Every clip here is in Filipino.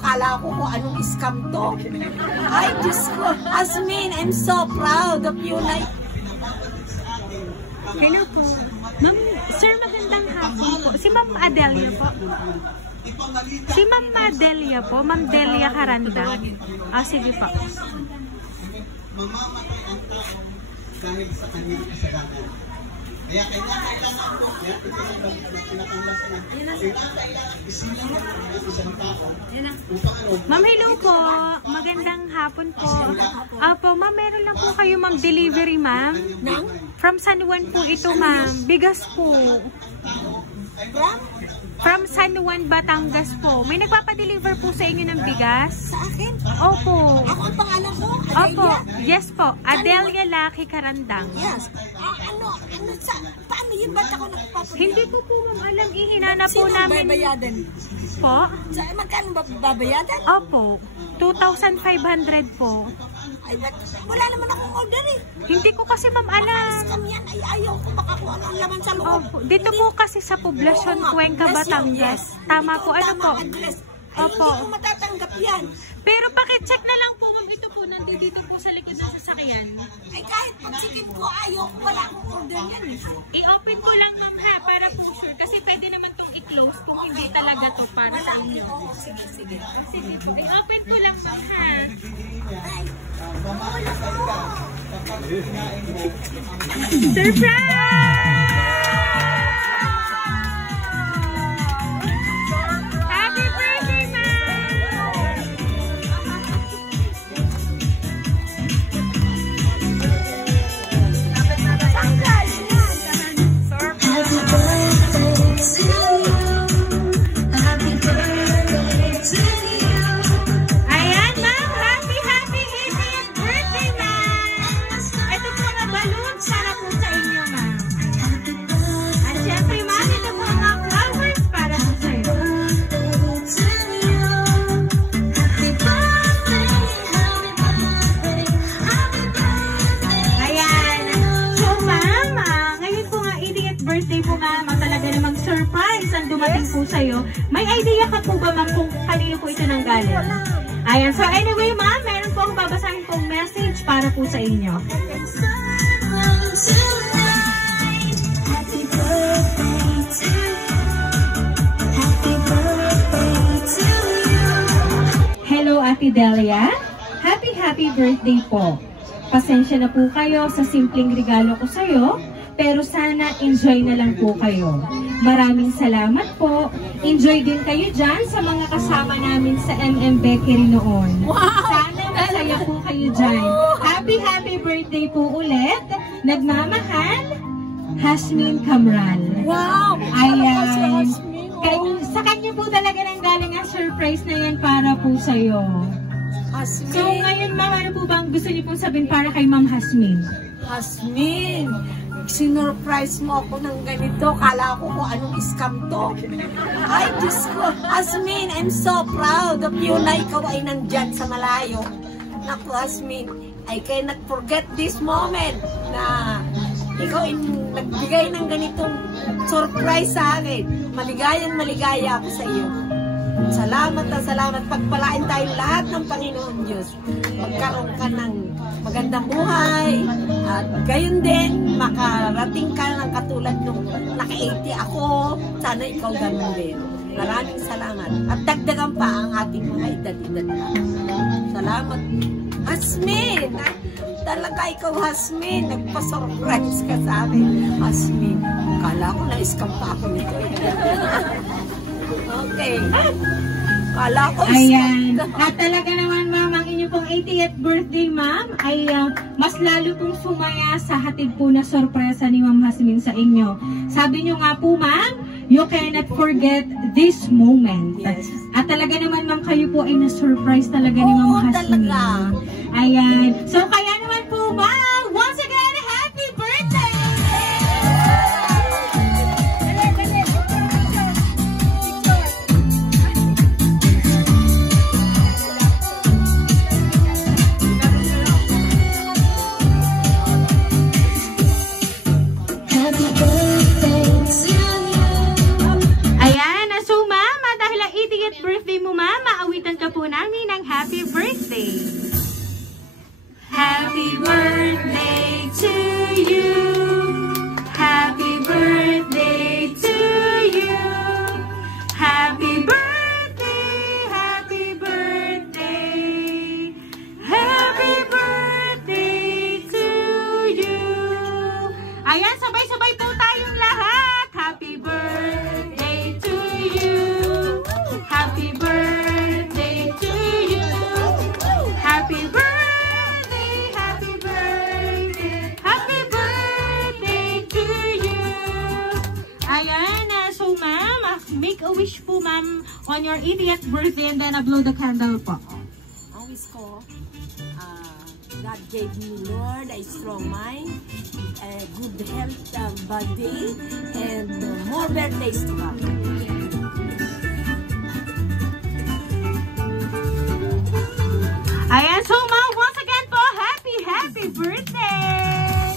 kala ko kung anong scam to. Ay, Diyos ko. Asmin, I'm so proud of you. Hello po. Ma'am, sir, magandang hapon po. Si Ma'am Adelia po. Si Ma'am Adelia po. Ma'am Delia Caranda. Sige po. Mamamatay ang tao dahil sa kanyang kasalanan. Kaya kailangan po, Ma'am, hello po. Magandang hapon po. Opo, ma'am, meron lang po kayo, ma'am, delivery, ma'am. From San Juan po ito, ma'am. Bigas po. From San Juan, Batangas po. May nagpapadeliver po sa inyo ng bigas? Sa akin? Opo. Ako ang pangalan ko? Opo. Yes po. Adelia Lucky Carandang. Yes. Paano yun? Ba't ako nagpapadeliver? Hindi ko po, ma'am, alam. Ihinana po Sino namin. babayadan? Po? Magkano babayadan? Opo. 2,500 po. Ay, wala naman akong order eh. Hindi ko kasi, ma'am, alam. Scam yan. Ay, ayaw ko makakuha ng laman sa loob. Opo. Dito po kasi sa poblasyon Cuenca, Batangas. Tama po. Ano po? Opo. Hindi ko matatanggap yan. Pero pakicheck na lang po, ma'am. Ito po, nandito po sa likod ng sasakyan. Ay, kahit pagsikin ko, ayaw ko. Wala akong order yan eh. I-open ko lang, ma'am, ha, para po sure. Kasi pwede naman itong i-close kung hindi talaga to para sa inyo. Sige, sige. I-open ko lang, ma'am, ha. Surprise! Happy birthday, ma'am! Ayan, ma'am! Happy 80th birthday, ma'am! Ito po mga balloons para po sa inyo, ma'am. At syempre, ma'am, ito po mga flowers para po sa inyo. Ayan. So, ma'am, ngayon po nga 80th birthday po, ma'am. Talaga namang surprise ang dumating po sa'yo. May idea ka po ba, ma'am, kung kanino po ito nanggaling? Ayan. So, anyway, ma'am, meron po akong babasahin pong message para po sa inyo. Hello, Ate Delia. Happy birthday po. Pasensya na po kayo sa simpleng regalo ko sa'yo, pero sana enjoy na lang po kayo. Maraming salamat po. Enjoy din kayo dyan sa mga kasama namin sa MM Bakery noon. Sana masaya po kayo dyan. Happy birthday po ulit. Nagmamahal, Hasmin Camral. Wow! Ayan. Sa kanya po talaga nang galing ang surprise na yan para po sa'yo. So ngayon, ma'am, ano po bang gusto niyo pong sabihin para kay Ma'am Hasmin? Hasmin, sinurprise mo ako ng ganito. Kala ko kung anong scam to. Ay, Diyos ko. Hasmin, I'm so proud of you na ikaw ay nandyan sa malayo. Naku, Hasmin, I cannot forget this moment na ikaw ay nagbigay ng ganitong surprise sa akin. Maligaya ako sa iyo. Salamat na salamat. Pagpalain tayo lahat ng Panginoon Diyos. Magkaroon ka ng magandang buhay. At gayon din, makarating ka ng katulad nung naka-80 ako. Sana ikaw ganun din. Maraming salamat. At dagdagan pa ang ating mga edad-edad na. Salamat. Hasmin! Talaga ikaw, Hasmin. Nagpa-surprise ka sa akin. Hasmin. Kala ko na-scam pa ako nito. Okay. Kala ko ayan. At talaga naman, ma'am, ang inyo pong 80th birthday, ma'am, ay mas lalo pong sumaya sa hatid po na sorpresa ni Ma'am Hasmin sa inyo. Sabi nyo nga po, ma'am, you cannot forget this moment. Yes. At talaga naman, ma'am, kayo po ay na-surprise talaga ni Ma'am Hasmin. Talaga. Ayan. So, kaya naman po, ma'am, once again, happy birthday! Ayan, so mama, dahil ang 80th birthday mo, mama, awitan ka ka po namin ng happy birthday. Happy birthday to you. Happy birthday to you. Happy birthday, happy birthday. Happy birthday to you. Ayan, sabay-sabay po tayong lahat. Happy birthday to you. Happy birthday to you. Happy birthday, happy birthday. Happy birthday to you. Ayan, so ma'am, make a wish po ma'am on your 80th birthday and then blow the candle po. Ang wish ko, God gave me, Lord, a strong mind, a good health body, and more birthdays to come. Ayan, so ma'am, once again po, happy birthday!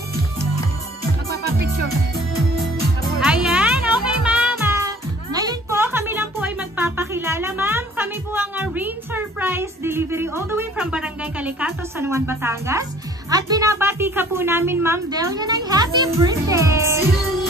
Magpapapicture. Ayan, okay ma'am. Ngayon po, kami lang po ay magpapakilala ma'am. Kami po ang Rain Surprise Delivery all the way from Barangay Calicato, San Juan, Batangas. At binabati ka po namin ma'am Delia ng happy birthday!